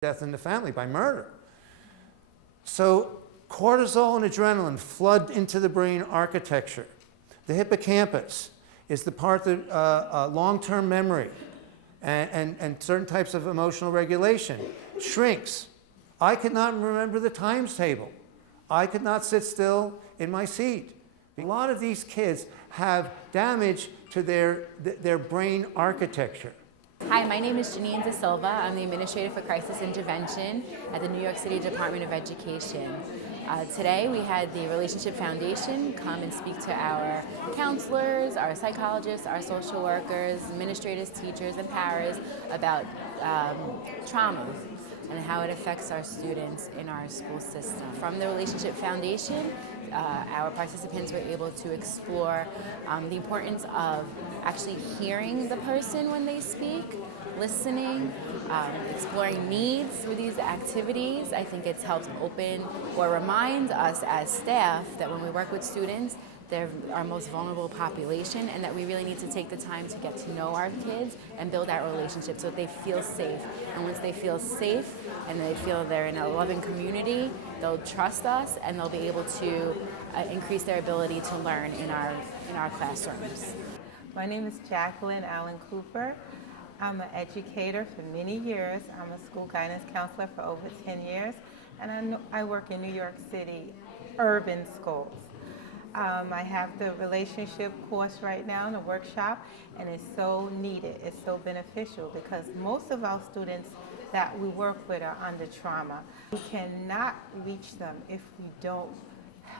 death in the family by murder. So cortisol and adrenaline flood into the brain architecture. The hippocampus is the part that long-term memory and certain types of emotional regulation shrinks. I could not remember the times table. I could not sit still in my seat. A lot of these kids have damage to their brain architecture. Hi, my name is Janine De Silva. I'm the Administrator for Crisis Intervention at the New York City Department of Education. Today we had the Relationship Foundation come and speak to our counselors, our psychologists, our social workers, administrators, teachers, and paras about trauma and how it affects our students in our school system. From the Relationship Foundation, our participants were able to explore the importance of actually hearing the person when they speak, listening, exploring needs through these activities. I think it's helped open or remind us as staff that when we work with students, they're our most vulnerable population, and that we really need to take the time to get to know our kids and build that relationship so that they feel safe. And once they feel safe and they feel they're in a loving community, they'll trust us and they'll be able to increase their ability to learn in our classrooms. My name is Jacqueline Allen Cooper. I'm an educator for many years. I'm a school guidance counselor for over 10 years, and I work in New York City urban schools. I have the relationship course right now in the workshop, and it's so needed, it's so beneficial, because most of our students that we work with are under trauma. We cannot reach them if we don't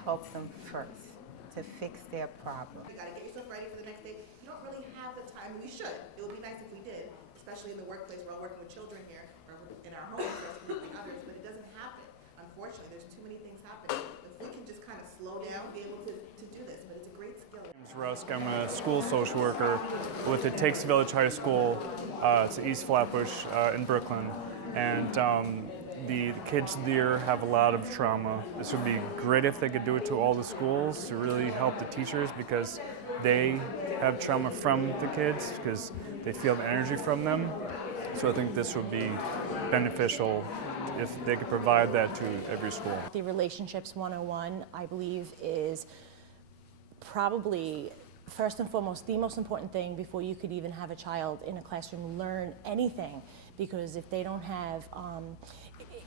help them first to fix their problem. You gotta get yourself ready for the next day. You don't really have the time. We should. It would be nice if we did, especially in the workplace. We're all working with children here, or in our homes, or helping others, but it doesn't happen. Unfortunately, there's too many things happening. If we can just kind of slow down, be able to do this, but it's a great skill. My name is Rusk. I'm a school social worker with the Takes Village High School. It's East Flatbush in Brooklyn, and the kids there have a lot of trauma. This would be great if they could do it to all the schools to really help the teachers, because they have trauma from the kids because they feel the energy from them. So I think this would be beneficial if they could provide that to every school. The Relationships 101, I believe, is probably first and foremost the most important thing before you could even have a child in a classroom learn anything, because if they don't have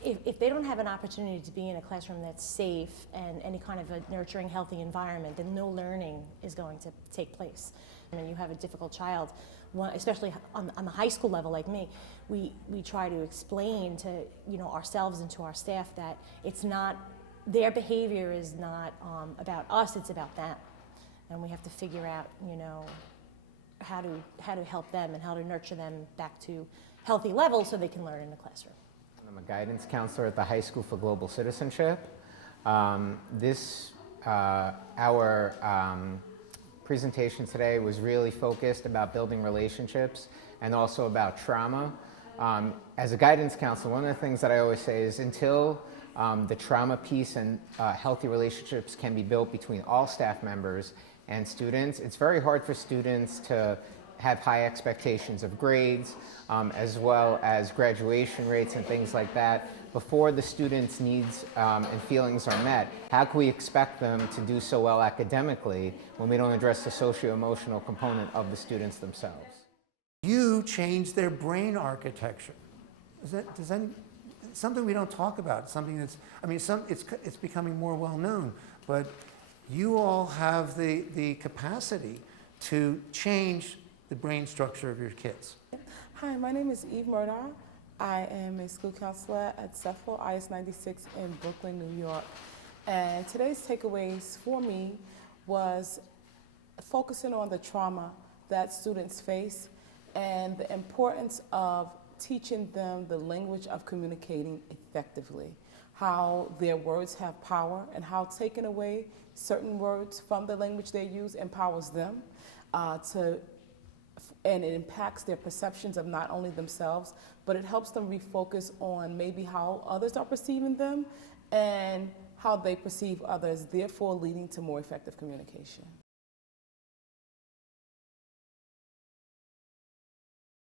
if they don't have an opportunity to be in a classroom that's safe and any kind of a nurturing, healthy environment, then no learning is going to take place. When you have a difficult child, especially on the high school level like me, we try to explain to ourselves and to our staff that it's not, their behavior is not about us, it's about them. And we have to figure out how to help them and how to nurture them back to healthy levels so they can learn in the classroom. I'm a guidance counselor at the High School for Global Citizenship. Our presentation today was really focused about building relationships and also about trauma. As a guidance counselor, one of the things that I always say is until the trauma piece and healthy relationships can be built between all staff members and students, it's very hard for students to have high expectations of grades, as well as graduation rates and things like that. Before the students' needs and feelings are met, how can we expect them to do so well academically when we don't address the socio-emotional component of the students themselves? You change their brain architecture. Something we don't talk about, something that's, it's becoming more well known, but you all have the capacity to change the brain structure of your kids. Hi, my name is Eve Murdoch. I am a school counselor at Cephal IS 96 in Brooklyn, New York. And today's takeaways for me was focusing on the trauma that students face and the importance of teaching them the language of communicating effectively, how their words have power and how taking away certain words from the language they use empowers them and it impacts their perceptions of not only themselves, but it helps them refocus on maybe how others are perceiving them and how they perceive others, therefore leading to more effective communication.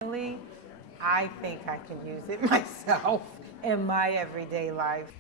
Finally, I think I can use it myself in my everyday life.